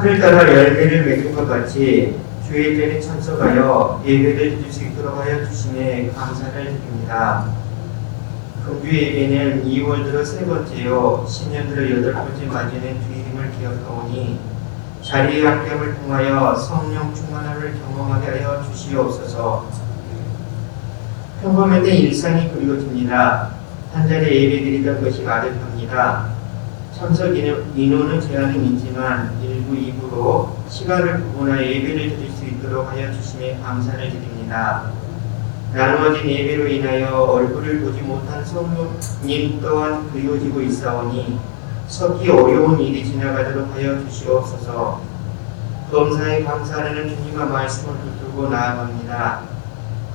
산을 따라 열매를 맺은 것 같이 주의 때에 참석하여 예배를 드릴 수 있도록 하여 주심에 감사를 드립니다. 금주 예배는 2월 들어 세 번째요 10년 들어 8번째 맞이하는 주임을 기억하오니 자리의 함께함을 통하여 성령 충만함을 경험하게 하여 주시옵소서. 평범한 때 일상이 그리워집니다. 한 자리에 예배드리던 것이 가득합니다. 참석 인원은 제한은 있지만 1부, 2부로 시간을 구분하여 예배를 드릴 수 있도록 하여 주심에 감사를 드립니다. 나누어진 예배로 인하여 얼굴을 보지 못한 성도님 또한 그리워지고 있사오니 섞기 어려운 일이 지나가도록 하여 주시옵소서. 범사에 감사하는 주님의 말씀을 붙들고 나아갑니다.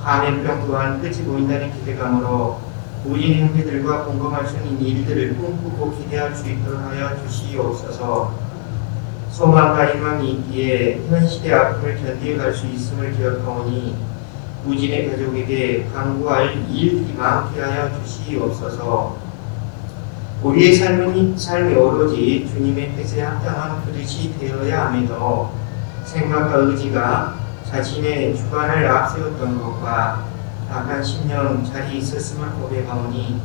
감염병 또한 끝이 보인다는 기대감으로 우리 형제들과 공감할 수 있는 일들을 꿈꾸고 기대할 수 있도록 하여 주시옵소서. 소망과 희망이 있기에 현실의 아픔을 견디어갈 수 있음을 기억하오니 우진의 가족에게 강구할 일이 많게 하여 주시옵소서. 우리의 삶이 오로지 주님의 뜻에 합당한 그릇이 되어야 함에도 생각과 의지가 자신의 주관을 앞세웠던 것과 약한 신령 자리에 있었음을 고백하오니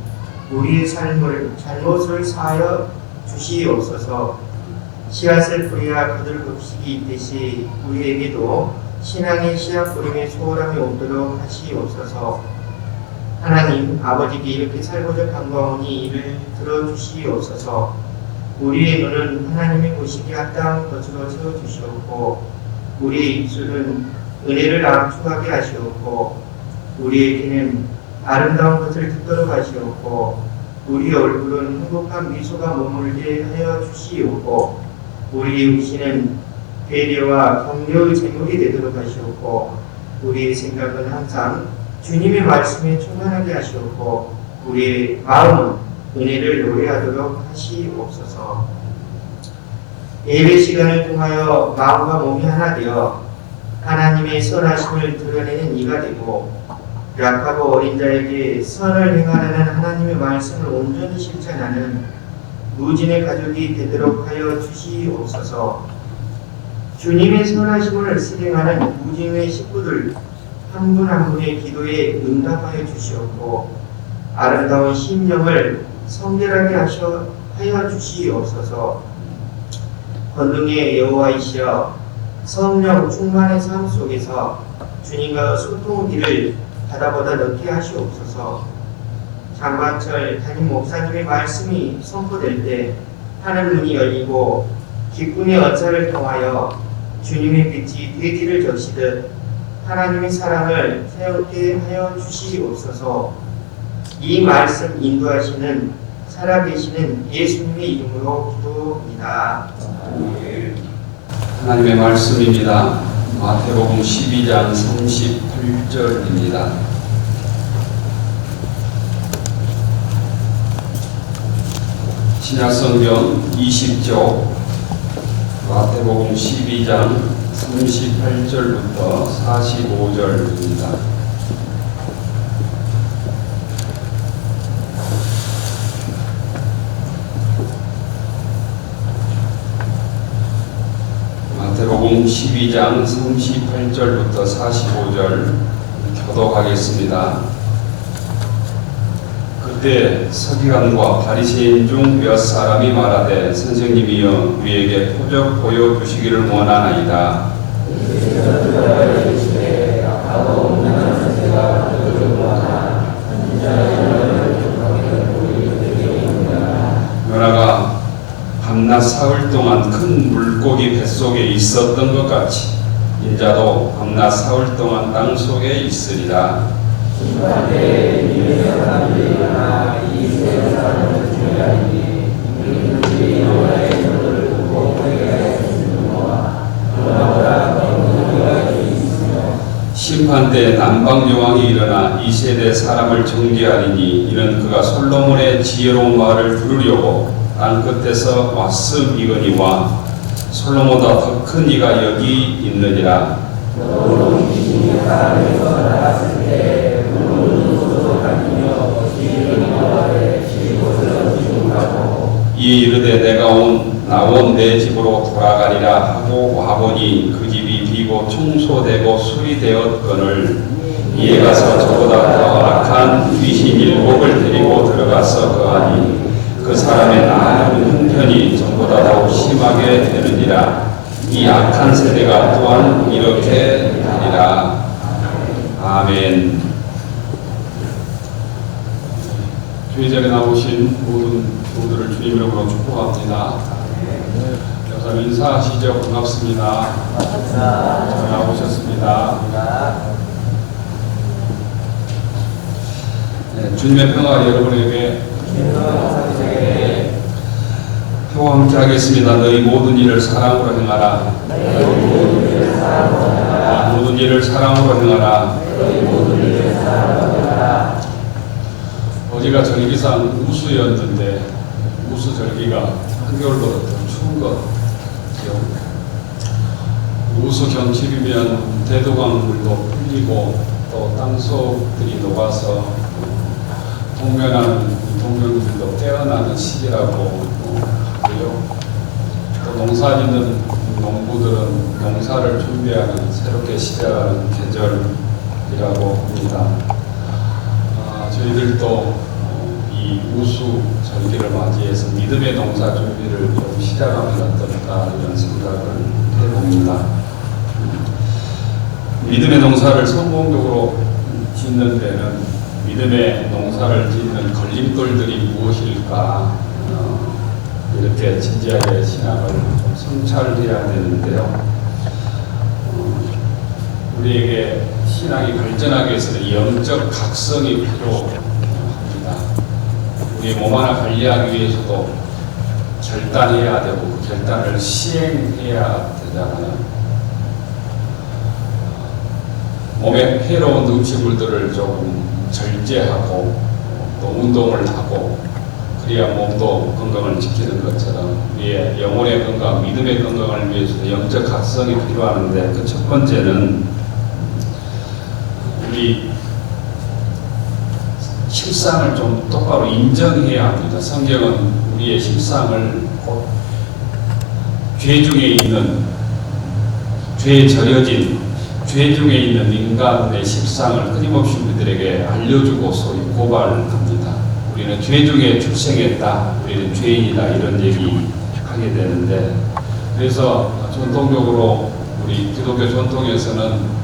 우리의 잘못을 사하여 주시옵소서. 씨앗을 뿌려야 거둘 곡식이 있듯이 우리에게도 신앙의 씨앗 뿌림에 소홀함이 없도록 하시옵소서. 하나님 아버지께 이렇게 살고자 간구하오니 이를 들어주시옵소서. 우리의 눈은 하나님의 보시기에 합당한 것으로 세워주시옵고 우리의 입술은 은혜를 암축하게 하시옵고 우리의 귀는 아름다운 것을 듣도록 하시옵고 우리의 얼굴은 행복한 미소가 머물게 하여 주시옵고 우리의 육신은 배려와 격려의 제목이 되도록 하시옵고 우리의 생각은 항상 주님의 말씀에 충만하게 하시옵고 우리의 마음은 은혜를 노래하도록 하시옵소서. 예배 시간을 통하여 마음과 몸이 하나 되어 하나님의 선하심을 드러내는 이가 되고 약하고 어린 자에게 선을 행하라는 하나님의 말씀을 온전히 실천하는 무진의 가족이 되도록 하여 주시옵소서. 주님의 선하심을 실행하는 무진의 식구들 한 분 한 분의 기도에 응답하여 주시옵고 아름다운 심령을 성결하게 하여 주시옵소서. 권능의 여호와이시여 성령 충만의 삶 속에서 주님과 소통의 길을 바다보다 넓게 하시옵소서. 장관철 담임 목사님의 말씀이 선포될 때 하늘 문이 열리고 기쁨의 언사를 통하여 주님의 빛이 대지를 적시듯 하나님의 사랑을 새롭게 하여 주시옵소서. 이 말씀 인도하시는 살아계시는 예수님의 이름으로 기도합니다. 하나님의 말씀입니다. 마태복음 12장 38절입니다. 신약성경 20쪽 마태복음 12장 38절부터 45절입니다. 마태복음 12장 38절부터 45절 교독하겠습니다. 그때 서기관과 바리새인 중 몇 사람이 말하되 선생님이여 우리에게 표적 보여주시기를 원하나이다. 요나가 밤낮 사흘 동안 큰 물고기 뱃속에 있었던 것 같이 인자도 밤낮 사흘 동안 땅 속에 있으리라. 심판 때 남방 여왕이 일어나 이 세대 사람을 정죄하리니 이는 그가 솔로몬의 지혜로운 말을 들으려고 땅 끝에서 왔음이거니와 솔로몬보다 더 큰 이가 여기 있느니라. 이에 이르되 내가 온 나온 내 집으로 돌아가리라 하고 와보니 그 집이 비고 청소되고 수리되었거늘 이에 가서 저보다 더 악한 귀신 7을 데리고 들어가서 거하니 그 사람의 나은 형편이 전보다 더욱 심하게 되느니라. 이 악한 세대가 또한 이렇게 되리라. 아멘. 주의 자리에 나오신 모든 교우들을 주님 이름으로 축복합니다. 여러분 인사하시죠. 반갑습니다. 잘 나오셨습니다. 네, 주님의 평화가 여러분에게 표와 함께 하겠습니다. 너희 모든 일을 사랑으로 행하라. 모든 일을 사랑으로 행하라. 어제가 절기상 우수였는데 우수 절기가 한겨울보다 더 추운 것 같아요. 우수 경칩이면 대도강물도 풀리고 또 땅속들이 녹아서 동면하는 동면들도 깨어나는 시기라고 하고요. 또 농사짓는 농부들은 농사를 준비하는 새롭게 시작하는 계절이라고 합니다. 저희들도 이 우수 절기를 맞이해서 믿음의 농사 준비를 좀 시작하면 어떨까 이런 생각을 해봅니다. 믿음의 농사를 성공적으로 짓는 데는 믿음의 농사를 짓는 걸림돌들이 무엇일까 이렇게 진지하게 신앙을 좀 성찰해야 되는데요. 우리에게 신앙이 발전하기 위해서는 영적 각성이 필요합니다. 우리 몸 하나 관리하기 위해서도 결단해야 되고 그 결단을 시행해야 되잖아요. 몸에 해로운 음식물들을 조금 절제하고 또 운동을 하고 그래야 몸도 건강을 지키는 것처럼 우리의 영혼의 건강, 믿음의 건강을 위해서도 영적 각성이 필요하는데 그 첫 번째는 우리 실상을 좀 똑바로 인정해야 합니다. 성경은 우리의 실상을 곧 죄 중에 있는 죄에 절여진 죄 중에 있는 인간의 실상을 끊임없이 우리들에게 알려주고 소위 고발합니다. 우리는 죄 중에 출생했다. 우리는 죄인이다. 이런 얘기 하게 되는데 그래서 전통적으로 우리 기독교 전통에서는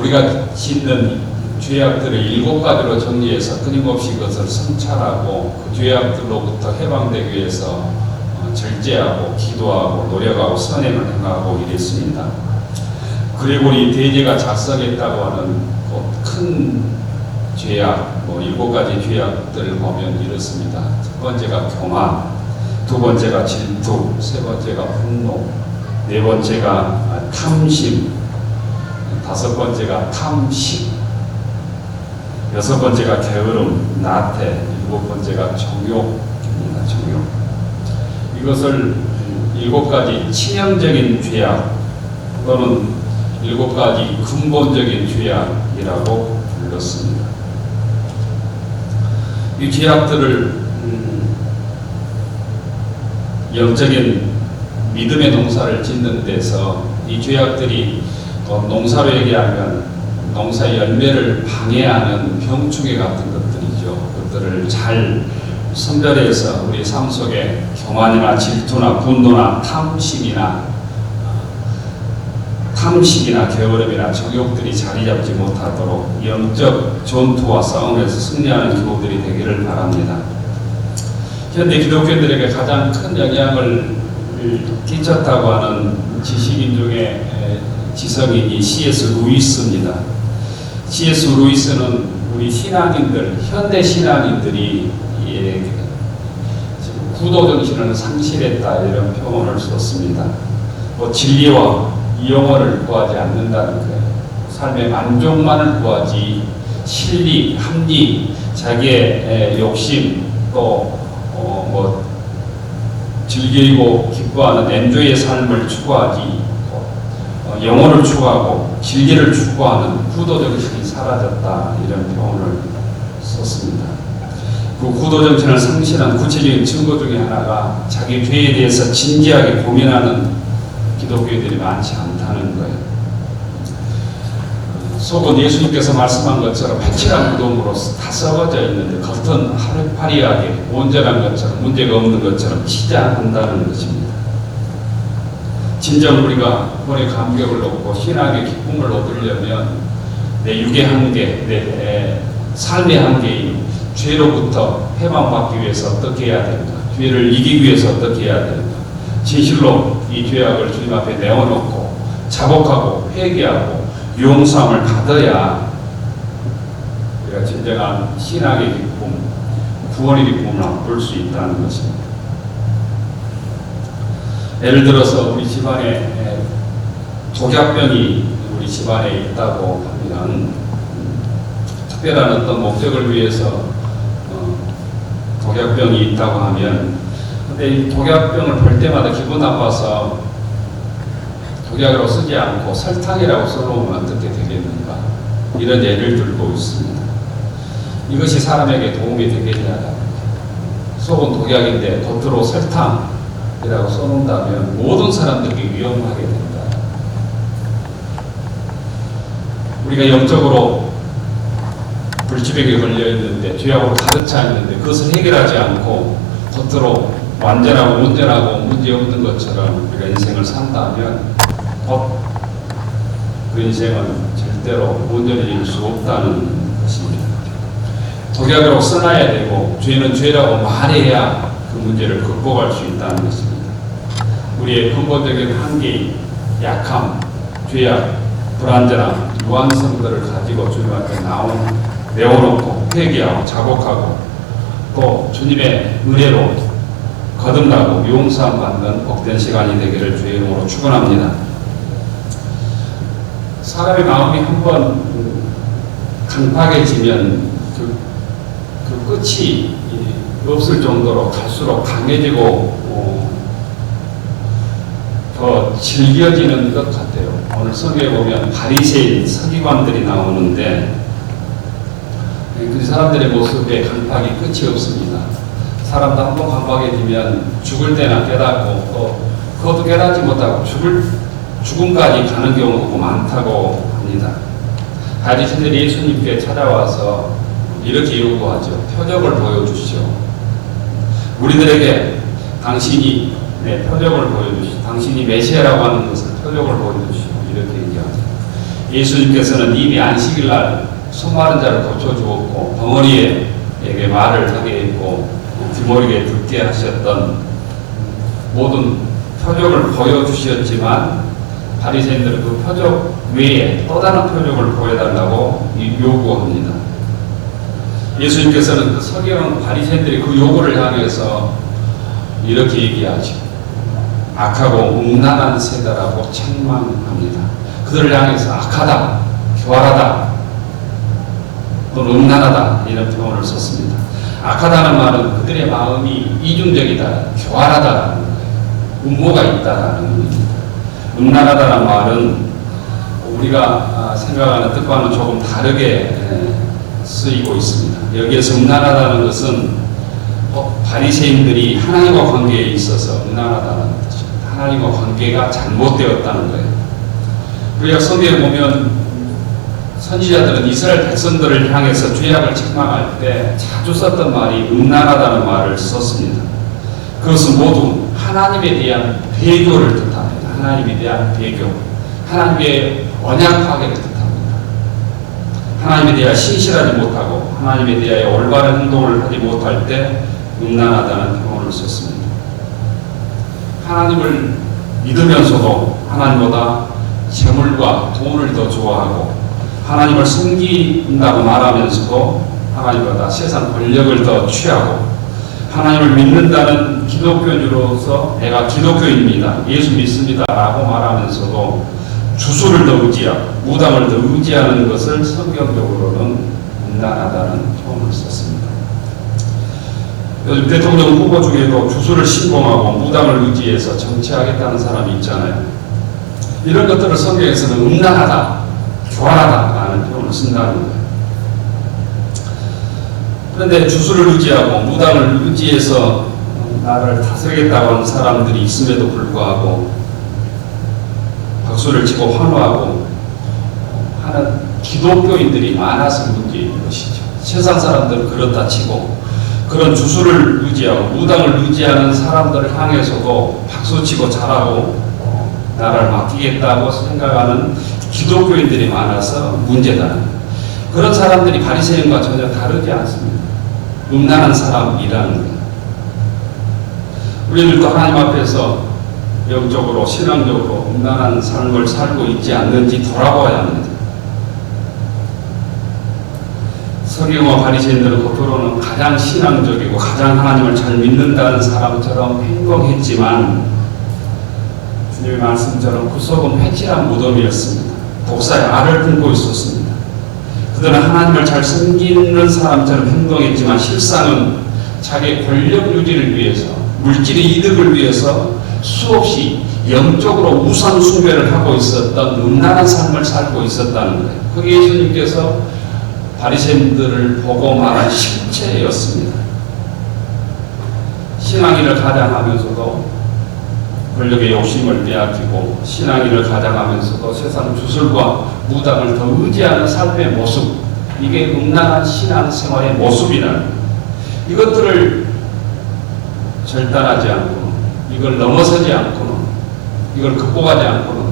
우리가 짓는 죄악들을 7가지로 정리해서 끊임없이 그것을 성찰하고 그 죄악들로부터 해방되기 위해서 절제하고 기도하고 노력하고 선행을 행하고 이랬습니다. 그리고 이 대제가 작성했다고 하는 큰 죄악, 7가지 죄악들을 보면 이렇습니다. 첫 번째가 교만, 두 번째가 질투, 세 번째가 분노, 네 번째가 탐심, 다섯 번째가 탐식, 여섯 번째가 게으름, 나태, 일곱 번째가 정욕입니다. 정욕. 이것을 7가지 치명적인 죄악 또는 7가지 근본적인 죄악이라고 불렀습니다. 이 죄악들을 영적인 믿음의 농사를 짓는 데서 이 죄악들이 농사로 얘기하면 농사 열매를 방해하는 병충해 같은 것들이죠. 그것들을 잘 선별해서 우리 삶 속에 교만이나 질투나 분노나 탐식이나 게으름이나 정욕들이 자리 잡지 못하도록 영적 전투와 싸움에서 승리하는 교우들이 되기를 바랍니다. 현대 기독교인들에게 가장 큰 영향을 끼쳤다고 하는 지식인 중에 지성인이 C.S. 루이스입니다. C.S. 루이스는 우리 신앙인들, 현대 신앙인들이 구도정신을 상실했다 이런 표현을 썼습니다. 진리와 영혼을 구하지 않는다는 거예요. 삶의 만족만을 구하지 실리, 합리, 자기의 욕심 또 즐기고 기뻐하는 엔조이의 삶을 추구하지 영혼을 추구하고 진리를 추구하는 구도정신이 사라졌다 이런 표현을 썼습니다. 그 구도정신을 상실한 구체적인 증거 중에 하나가 자기 죄에 대해서 진지하게 고민하는 기독교인들이 많지 않다는 거예요. 속은 예수님께서 말씀한 것처럼 확실한 무덤으로 다 썩어져 있는데 겉은 화려하게 온전한 것처럼 문제가 없는 것처럼 치장한다는 것입니다. 진정 우리가 구원의 감격을 얻고 신앙의 기쁨을 얻으려면 내 육의 한계, 내 삶의 한계인 죄로부터 해방받기 위해서 어떻게 해야 되는가? 죄를 이기기 위해서 어떻게 해야 되는가? 진실로 이 죄악을 주님 앞에 내어놓고 자복하고 회개하고 용서함을 받아야 우리가 진정한 신앙의 기쁨, 구원의 기쁨을 맛볼 수 있다는 것입니다. 예를 들어서 우리 집안에 독약병이 우리 집안에 있다고 하면 특별한 어떤 목적을 위해서 독약병이 있다고 하면 근데 이 독약병을 볼 때마다 기분 나빠서 독약으로 쓰지 않고 설탕이라고 써놓으면 어떻게 되겠는가 이런 예를 들고 있습니다. 이것이 사람에게 도움이 되겠냐. 속은 독약인데 겉으로 설탕이라고 써놓는다면 모든 사람들이 위험하게 된다. 우리가 영적으로 불치병에 걸려있는데 죄악으로 가득 차 있는데 그것을 해결하지 않고 겉으로 완전하고 온전하고 문제없는 것처럼 우리가 인생을 산다면 그 인생은 절대로 온전해질 수 없다는 것입니다. 독약으로 써놔야 되고 죄는 죄라고 말해야 그 문제를 극복할 수 있다는 것입니다. 우리의 근본적인 한계인 약함, 죄악, 불완전함, 무한성들을 가지고 주님 앞에 내어놓고 회개하고 자복하고 또 주님의 은혜로 거듭나고 용서함 받는 복된 시간이 되기를 주의 이름으로 축원합니다. 사람의 마음이 한번 강팍해지면 그 끝이 없을 정도로 갈수록 강해지고 더 질겨지는 것 같아요. 오늘 성경에 보면 바리새인 서기관들이 나오는데 그 사람들의 모습에 강팍이 끝이 없습니다. 사람도 한번 강팍해지면 죽을 때나 깨닫고 또 그것도 깨닫지 못하고 죽음까지 가는 경우가 많다고 합니다. 바리새인들이 예수님께 찾아와서 이렇게 요구하죠. 표적을 보여주시오. 우리들에게 당신이 표적을 보여주시오. 당신이 메시아라고 하는 것을 표적을 보여주시오. 이렇게 얘기하죠. 예수님께서는 이미 안식일날 손마른 자를 고쳐주었고 덩어리에게 말을 하게 했고 귀머리에 듣게 하셨던 모든 표적을 보여주셨지만 바리새인들은 그 표적 외에 또 다른 표적을 보여달라고 요구합니다. 예수님께서는 그 서기관 바리새인들이 그 요구를 향해서 이렇게 얘기하죠. 악하고 음란한 세대라고 책망합니다. 그들을 향해서 악하다, 교활하다, 또는 음란하다 이런 표현을 썼습니다. 악하다는 말은 그들의 마음이 이중적이다, 교활하다라는 거예요. 음모가 있다라는 의미입니다. 음란하다는 말은 우리가 생각하는 뜻과는 조금 다르게 쓰이고 있습니다. 여기에서 음란하다는 것은 바리새인들이 하나님과 관계에 있어서 음란하다는 뜻입니다. 하나님과 관계가 잘못되었다는 거예요. 우리가 성경에 보면 선지자들은 이스라엘 백성들을 향해서 죄악을 책망할 때 자주 썼던 말이 음란하다는 말을 썼습니다. 그것은 모두 하나님에 대한 배교를 뜻합니다. 하나님에 대한 배교, 하나님의 언약 파괴를 뜻합니다. 하나님에 대하여 신실하지 못하고 하나님에 대하여 올바른 행동을 하지 못할 때 음란하다는 표현을 썼습니다. 하나님을 믿으면서도 하나님보다 재물과 돈을 더 좋아하고 하나님을 섬긴다고 말하면서도 하나님보다 세상 권력을 더 취하고 하나님을 믿는다는 기독교인으로서 내가 기독교인입니다. 예수 믿습니다. 라고 말하면서도 주술을 더 의지하고 무당을 더 의지하는 것을 성경적으로는 음란하다는 표현을 썼습니다. 요즘 대통령 후보 중에도 주술을 신봉하고 무당을 의지해서 정치하겠다는 사람이 있잖아요. 이런 것들을 성경에서는 음란하다, 교활하다라는 표현을 쓴다는 거예요. 그런데 주술을 의지하고 무당을 의지해서 나를 다스리겠다고 하는 사람들이 있음에도 불구하고 박수를 치고 환호하고 하는 기독교인들이 많아서 문제인 것이죠. 세상 사람들은 그렇다 치고 그런 주술을 의지하고 무당을 의지하는 사람들을 향해서도 박수치고 잘하고 나를 맡기겠다고 생각하는 기독교인들이 많아서 문제다. 그런 사람들이 바리새인과 전혀 다르지 않습니다. 음란한 사람이라는 거예요. 우리들도 하나님 앞에서 영적으로 신앙적으로 음란한 삶을 살고 있지 않는지 돌아봐야 합니다. 서기관과 바리새인들은 겉으로는 가장 신앙적이고 가장 하나님을 잘 믿는다는 사람처럼 행동했지만 주님의 말씀처럼 그 속은 회칠한 무덤이었습니다. 독사의 알을 품고 있었습니다. 그들은 하나님을 잘 섬기는 사람처럼 행동했지만 실상은 자기 권력 유지를 위해서 물질의 이득을 위해서 수없이 영적으로 우상 숭배를 하고 있었던 음란한 삶을 살고 있었다는 거예요. 그게 예수님께서 바리새인들을 보고 말한 실체였습니다. 신앙인을 가장하면서도 권력의 욕심을 빼앗기고 신앙인을 가장하면서도 세상 주술과 무당을 더 의지하는 삶의 모습, 이게 음란한 신앙생활의 모습이라는 거예요. 이것들을 절단하지 않고 이걸 넘어서지 않고는 이걸 극복하지 않고는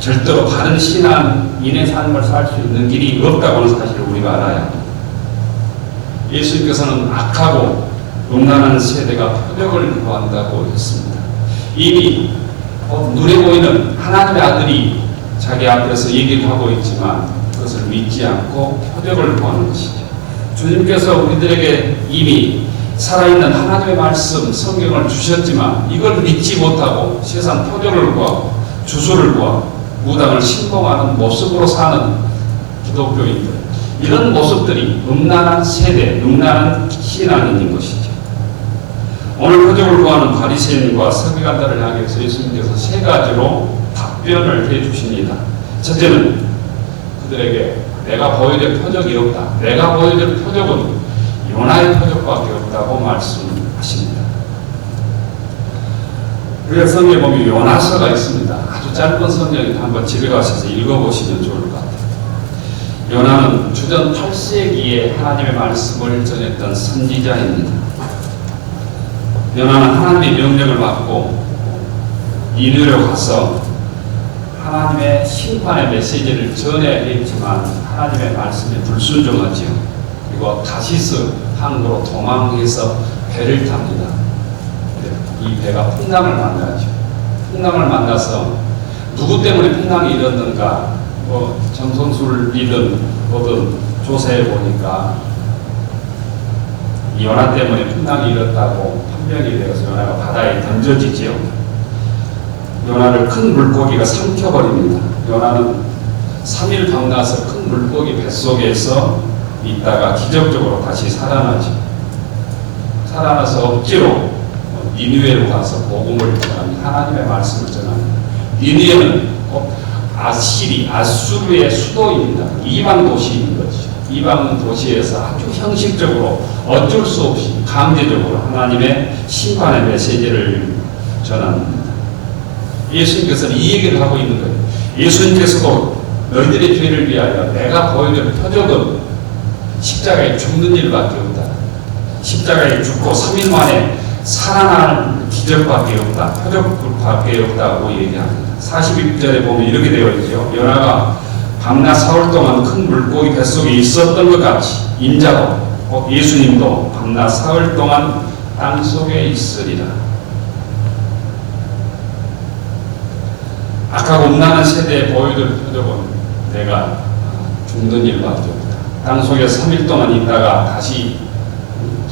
절대로 바른 신앙인의 삶을 살 수 있는 길이 없다고는 사실을 우리가 알아야 합니다. 예수님께서는 악하고 음란한 세대가 표적을 구한다고 했습니다. 이미 눈에 보이는 하나님의 아들이 자기 앞에서 얘기를 하고 있지만 그것을 믿지 않고 표적을 구하는 것이죠. 주님께서 우리들에게 이미 살아있는 하나님의 말씀, 성경을 주셨지만 이걸 믿지 못하고 세상 표적을 구하고 주술을 구하고 무당을 신봉하는 모습으로 사는 기독교인들, 이런 모습들이 음란한 세대, 음란한 신앙인인 것이죠. 오늘 표적을 구하는 바리새인과 서기관들을 향해서 예수님께서 세 가지로 답변을 해주십니다. 첫째는 그들에게 내가 보여줄 표적이 없다. 내가 보여줄 표적은 요나의 표적밖에 없다고 말씀하십니다. 우리가 성경에 보면 요나서가 있습니다. 아주 짧은 성경인데 한번 집에 가셔서 읽어보시면 좋을 것 같아요. 요나는 주전 8세기에 하나님의 말씀을 전했던 선지자입니다. 요나는 하나님의 명령을 받고 니느웨로 가서 하나님의 심판의 메시지를 전해야 했지만 하나님의 말씀에 불순종하지요. 그리고 다시스 항구로 도망해서 배를 탑니다. 이 배가 풍랑을 만나죠. 풍랑을 만나서 누구 때문에 풍랑이 일었는가, 점성술이든 뭐든 조사해 보니까 요나 때문에 풍랑이 일었다고 판명이 되어서 요나가 바다에 던져지지요. 요나를 큰 물고기가 삼켜버립니다. 요나는 3일 방나서 큰 물고기 뱃속에서 있다가 기적적으로 다시 살아나죠. 살아나서 억지로 니느웨로 가서 복음을 전합니다. 하나님의 말씀을 전합니다. 니느웨는 아수르의 수도입니다. 이방 도시인 것이죠. 이방 도시에서 아주 형식적으로 어쩔 수 없이 강제적으로 하나님의 심판의 메시지를 전합니다. 예수님께서는 이 얘기를 하고 있는 거예요. 예수님께서도 너희들의 죄를 위하여 내가 보여줄 표적은 십자가에 죽는 일밖에 없다. 십자가에 죽고 3일 만에 살아날 기적밖에 없다. 표적밖에 없다고 얘기합니다. 42절에 보면 이렇게 되어 있죠. 요나가 밤낮 사흘 동안 큰 물고기 뱃속에 있었던 것 같이 인자도 예수님도 밤낮 사흘 동안 땅속에 있으리라. 악하고 음란한 세대에 보여줄 표적은 내가 죽는 일밖에 없다. 땅속에 3일 동안 있다가 다시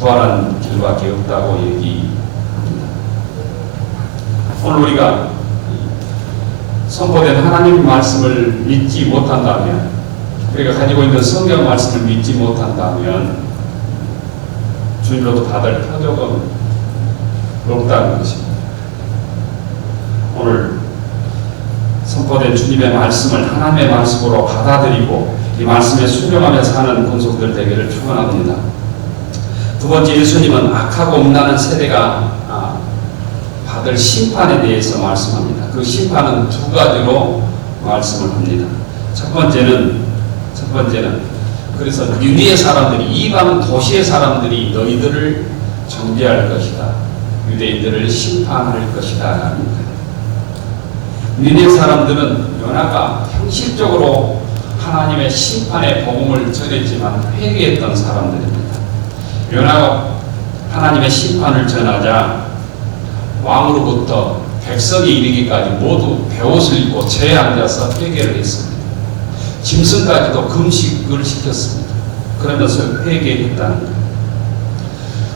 부활한 길밖에 없다고 얘기합니다. 오늘 우리가 선포된 하나님 말씀을 믿지 못한다면, 우리가 가지고 있는 성경 말씀을 믿지 못한다면 주님으로부터 받을 표적은 없다는 것입니다. 오늘 선포된 주님의 말씀을 하나님의 말씀으로 받아들이고 이 말씀에 순종하며 사는 권속들 되기를 축원합니다. 두 번째, 예수님은 악하고 음란한 세대가 받을 심판에 대해서 말씀합니다. 그 심판은 두 가지로 말씀을 합니다. 첫 번째는 그래서 유대의 사람들이, 이방 도시의 사람들이 너희들을 정죄할 것이다. 유대인들을 심판할 것이다. 라는 거예요. 유대 사람들은 요나가 형식적으로 하나님의 심판의 복음을 전했지만 회개했던 사람들입니다. 요나가 하나님의 심판을 전하자 왕으로부터 백성이 이르기까지 모두 베옷을 입고 제에 앉아서 회개를 했습니다. 짐승까지도 금식을 시켰습니다. 그러면서 회개했다는 거예요.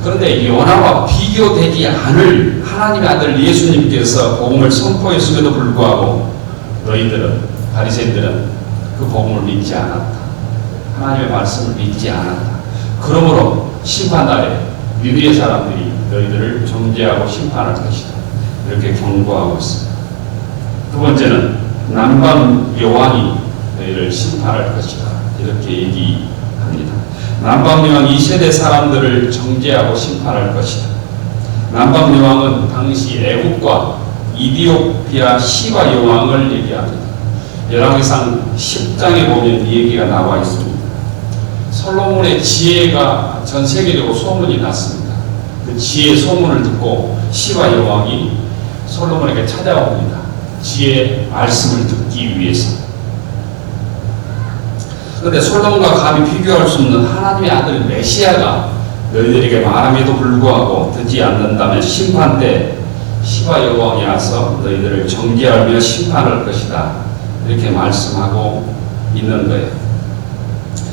그런데 요나와 비교되지 않을 하나님의 아들 예수님께서 복음을 선포했음에도 불구하고 바리새인들은 그 복음을 믿지 않았다. 하나님의 말씀을 믿지 않았다. 그러므로 심판날에 유대의 사람들이 너희들을 정죄하고 심판할 것이다. 이렇게 경고하고 있습니다. 두 번째는 남방 여왕이 너희를 심판할 것이다. 이렇게 얘기합니다. 남방 여왕이 이 세대 사람들을 정죄하고 심판할 것이다. 남방 여왕은 당시 애국과 이디오피아 시바 여왕을 얘기합니다. 열왕기상 10장에 보면 이 얘기가 나와 있습니다. 솔로몬의 지혜가 전 세계적으로 소문이 났습니다. 그 지혜의 소문을 듣고 시바 여왕이 솔로몬에게 찾아옵니다. 지혜의 말씀을 듣기 위해서. 그런데 솔로몬과 감히 비교할 수 없는 하나님의 아들 메시아가 너희들에게 말함에도 불구하고 듣지 않는다면 심판 때 시바 여왕이 와서 너희들을 정죄하며 심판할 것이다. 이렇게 말씀하고 있는 거예요.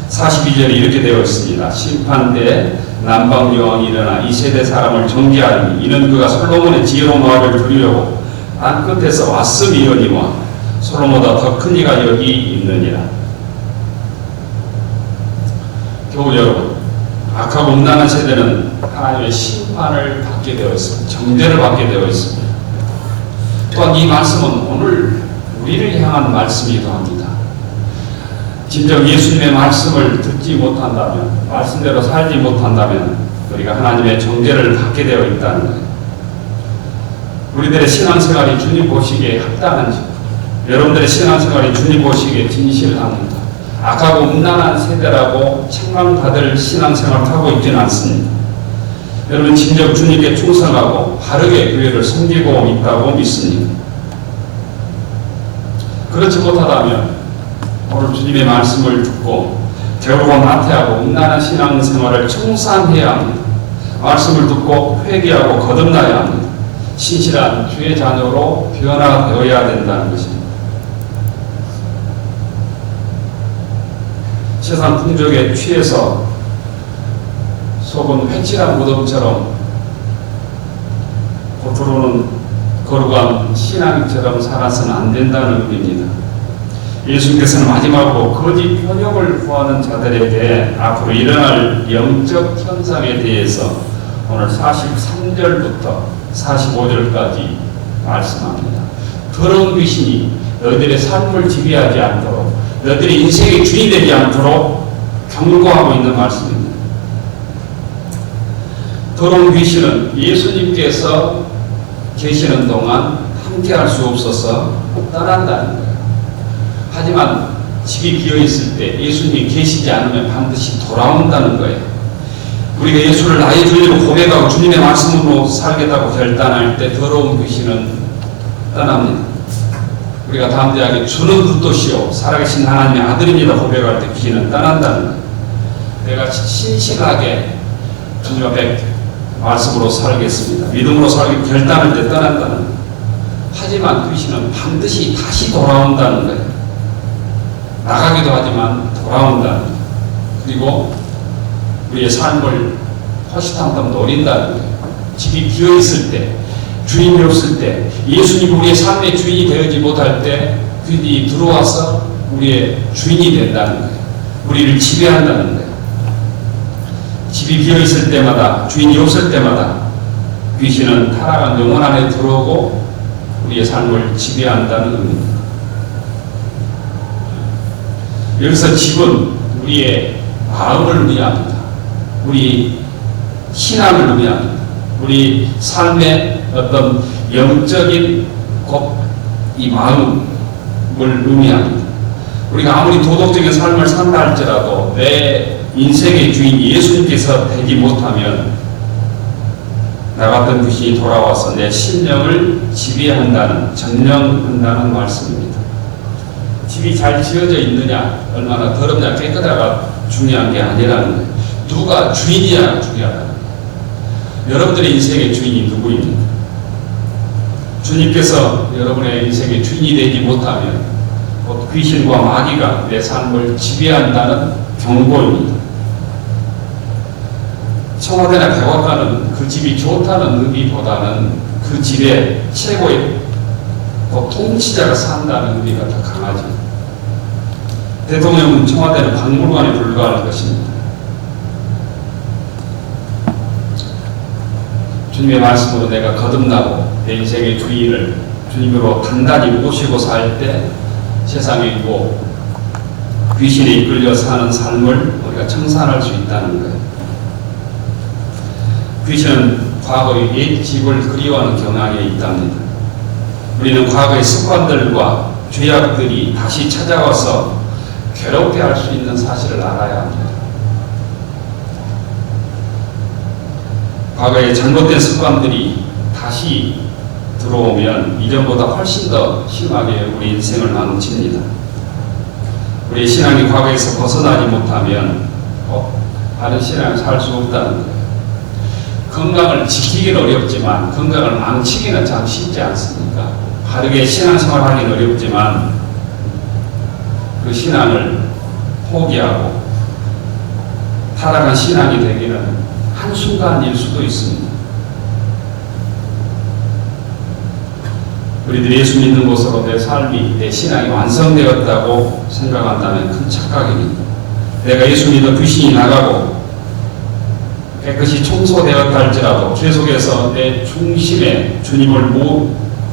42절에 이렇게 되어 있습니다. 심판 때 남방 여왕이 일어나 이 세대 사람을 정죄하리니 이는 그가 솔로몬의 지혜로운 말을 들으려고 땅 끝에서 왔음이거니와 솔로몬보다 더 큰 이가 여기 있느니라. 교우 여러분, 악하고 음란한 세대는 하나님의 심판을 받게 되어 있습니다. 정죄를 받게 되어 있습니다. 또한 이 말씀은 오늘 우리를 향한 말씀이기도 합니다. 진정 예수님의 말씀을 듣지 못한다면, 말씀대로 살지 못한다면 우리가 하나님의 정죄를 받게 되어 있다는 거예요. 우리들의 신앙생활이 주님 보시기에 합당한지, 여러분들의 신앙생활이 주님 보시기에 진실합니다. 악하고 음란한 세대라고 책망받을 신앙생활을 하고 있지는 않습니다. 여러분 진정 주님께 충성하고 바르게 교회를 섬기고 있다고 믿습니다. 그렇지 못하다면 오늘 주님의 말씀을 듣고 결국은 나태하고 음란한 신앙생활을 청산해야 합니다. 말씀을 듣고 회개하고 거듭나야 합니다. 신실한 주의 자녀로 변화되어야 된다는 것입니다. 세상 풍족에 취해서 속은 회칠한 무덤처럼 겉으로는 거룩한 신앙처럼 살아서는 안 된다는 의미입니다. 예수님께서는 마지막으로 거짓 현역을 구하는 자들에게 앞으로 일어날 영적 현상에 대해서 오늘 43절부터 45절까지 말씀합니다. 더러운 귀신이 너희들의 삶을 지배하지 않도록, 너희들의 인생의 주인이 되지 않도록 경고하고 있는 말씀입니다. 더러운 귀신은 예수님께서 계시는 동안 함께할 수 없어서 떠난다는 거예요. 하지만 집이 비어있을 때 예수님이 계시지 않으면 반드시 돌아온다는 거예요. 우리가 예수를 나의 주인으로 고백하고 주님의 말씀으로 살겠다고 결단할 때 더러운 귀신은 떠납니다. 우리가 담대하게 주는 그리스도시요 살아계신 하나님의 아들입니다 고백할 때 귀신은 떠난다는 거예요. 내가 신실하게 주님 앞에 말씀으로 살겠습니다. 믿음으로 살기 결단할 때 떠난다는 거예요. 하지만 귀신은 반드시 다시 돌아온다는 거예요. 나가기도 하지만 돌아온다는 거예요. 그리고 우리의 삶을 허시탐탐 노린다는 거예요. 집이 비어있을 때, 주인이 없을 때, 예수님이 우리의 삶의 주인이 되어지 못할 때 그들이 들어와서 우리의 주인이 된다는 거예요. 우리를 지배한다는 거예요. 집이 비어있을 때마다, 주인이 없을 때마다 귀신은 타락한 영혼 안에 들어오고 우리의 삶을 지배한다는 의미입니다. 여기서 집은 우리의 마음을 의미합니다. 우리 신앙을 의미합니다. 우리 삶의 어떤 영적인 이 마음을 의미합니다. 우리가 아무리 도덕적인 삶을 산다 할지라도 내 인생의 주인 예수님께서 되지 못하면 나 같은 귀신이 돌아와서 내 심령을 지배한다는, 점령한다는 말씀입니다. 집이 잘 지어져 있느냐, 얼마나 더럽냐, 깨끗하가 중요한 게 아니라는 거예요. 누가 주인이야 중요하다는 거예요. 여러분들의 인생의 주인이 누구입니까? 주님께서 여러분의 인생의 주인이 되지 못하면 곧 귀신과 마귀가 내 삶을 지배한다는 경고입니다. 청와대나 백악관은 그 집이 좋다는 의미보다는 그 집의 최고의 통치자가 산다는 의미가 더 강하죠. 대통령은 청와대는 박물관에 불과할 것입니다. 주님의 말씀으로 내가 거듭나고 내 인생의 주인을 주님으로 단단히 모시고 살 때 세상에 있고 귀신에 이끌려 사는 삶을 우리가 청산할 수 있다는 거예요. 귀신은 과거의 옛 집을 그리워하는 경향이 있답니다. 우리는 과거의 습관들과 죄악들이 다시 찾아와서 괴롭게 할 수 있는 사실을 알아야 합니다. 과거의 잘못된 습관들이 다시 들어오면 이전보다 훨씬 더 심하게 우리 인생을 망칩니다. 우리의 신앙이 과거에서 벗어나지 못하면 바른 신앙을 살 수 없다는 거예요. 건강을 지키기는 어렵지만 건강을 망치기는 참 쉽지 않습니까? 바르게 신앙생활 하기는 어렵지만 그 신앙을 포기하고 타락한 신앙이 되기는 한순간일 수도 있습니다. 우리들이 예수 믿는 것으로 내 삶이, 내 신앙이 완성되었다고 생각한다면 큰 착각입니다. 내가 예수 믿어 귀신이 나가고 깨끗이 청소되었다 할지라도 계속해서 내 중심에 주님을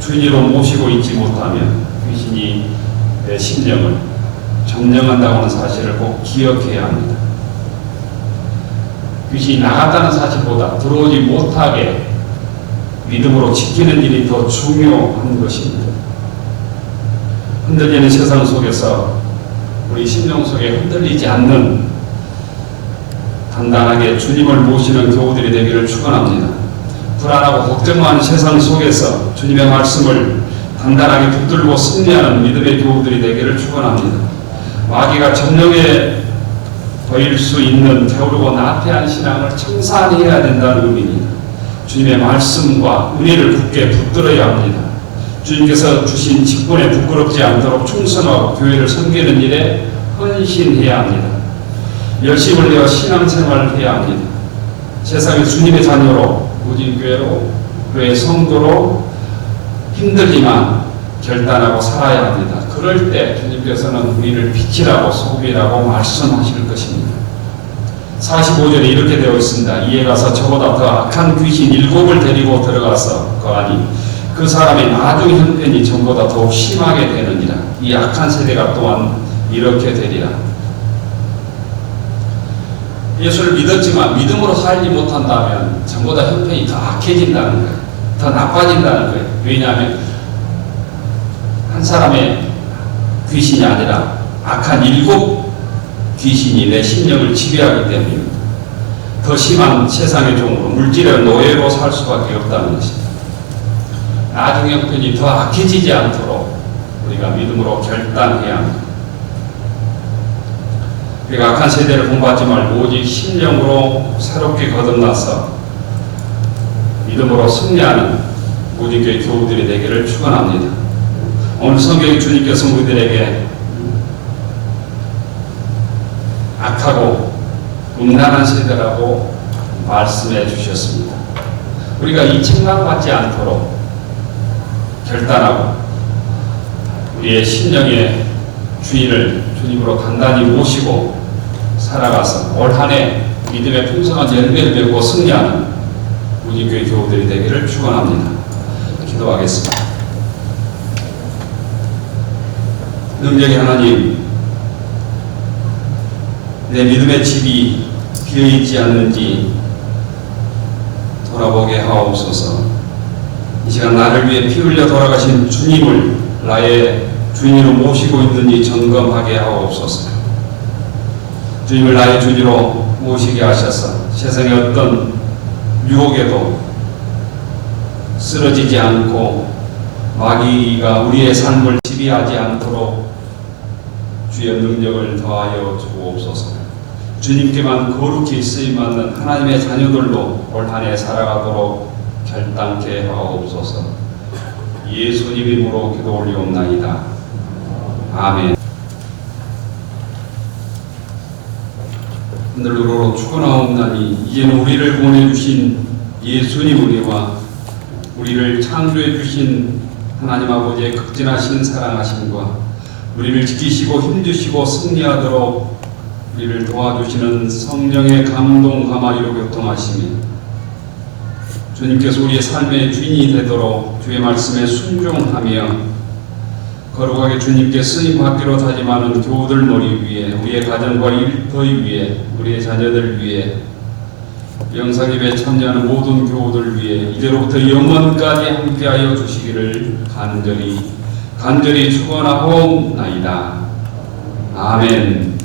주인으로 모시고 있지 못하면 귀신이 내 심령을 점령한다고 하는 사실을 꼭 기억해야 합니다. 귀신이 나갔다는 사실보다 들어오지 못하게 믿음으로 지키는 일이 더 중요한 것입니다. 흔들리는 세상 속에서 우리 심령 속에 흔들리지 않는 단단하게 주님을 모시는 교우들이 되기를 축원합니다. 불안하고 걱정 많은 세상 속에서 주님의 말씀을 단단하게 붙들고 승리하는 믿음의 교우들이 되기를 축원합니다. 마귀가 점령해 보일 수 있는 게으르고 나태한 신앙을 청산해야 된다는 의미입니다. 주님의 말씀과 은혜를 굳게 붙들어야 합니다. 주님께서 주신 직분에 부끄럽지 않도록 충성하고 교회를 섬기는 일에 헌신해야 합니다. 열심을 내어 신앙생활을 해야 합니다. 세상에 주님의 자녀로, 무진교회로, 교회 성도로 힘들지만 결단하고 살아야 합니다. 그럴 때 주님께서는 우리를 빛이라고 소금이라고 말씀하실 것입니다. 45절에 이렇게 되어 있습니다. 이에 가서 저보다 더 악한 귀신 7을 데리고 들어가서 거하니 그 사람의 나중 형편이 전보다 더욱 심하게 되느니라. 이 악한 세대가 또한 이렇게 되리라. 예수를 믿었지만 믿음으로 살지 못한다면 전보다 형편이 더 악해진다는 거예요. 더 나빠진다는 거예요. 왜냐하면 한 사람의 귀신이 아니라 악한 7 귀신이 내 심령을 지배하기 때문입니다. 더 심한 세상의 종으로 물질의 노예로 살 수밖에 없다는 것입니다. 나중 형편이 더 악해지지 않도록 우리가 믿음으로 결단해야 합니다. 우리가 악한 세대를 공부하지 말고 오직 심령으로 새롭게 거듭나서 믿음으로 승리하는 무진교회 교우들이 되기를 축원합니다. 오늘 성경의 주님께서 우리들에게 악하고 음란한 세대라고 말씀해 주셨습니다. 우리가 이 책망받지 않도록 결단하고 우리의 심령의 주인을 주님으로 단단히 모시고 살아가서 올 한 해 믿음의 풍성한 열매를 맺고 승리하는 무진교회 교우들이 되기를 축원합니다. 기도하겠습니다. 능력의 하나님, 내 믿음의 집이 비어있지 않는지 돌아보게 하옵소서. 이 시간 나를 위해 피 흘려 돌아가신 주님을 나의 주인으로 모시고 있는지 점검하게 하옵소서. 주님을 나의 주인으로 모시게 하셔서 세상의 어떤 유혹에도 쓰러지지 않고 마귀가 우리의 삶을 지배하지 않도록 주의 능력을 더하여 주옵소서. 주님께만 거룩히 쓰임받는 하나님의 자녀들로 올 한 해 살아가도록 결단케 하옵소서. 예수님 이름으로 기도 올리옵나이다. 아멘. 하늘로로 축원하옵나니 이제는 우리를 보내주신 예수님 우리와 우리를 창조해 주신 하나님 아버지의 극진하신 사랑하심과 우리를 지키시고 힘주시고 승리하도록 우리를 도와주시는 성령의 감동 감화로 교통하심이 주님께서 우리의 삶의 주인이 되도록 주의 말씀에 순종하며 거룩하게 주님께 쓰임받기로 다짐하는 교우들 머리 위에 우리의 가정과 일터의 위에 우리의 자녀들 위에 영상예배에 참여하는 모든 교우들 위해 이제로부터 영원까지 함께하여 주시기를 간절히 축원하옵나이다. 아멘.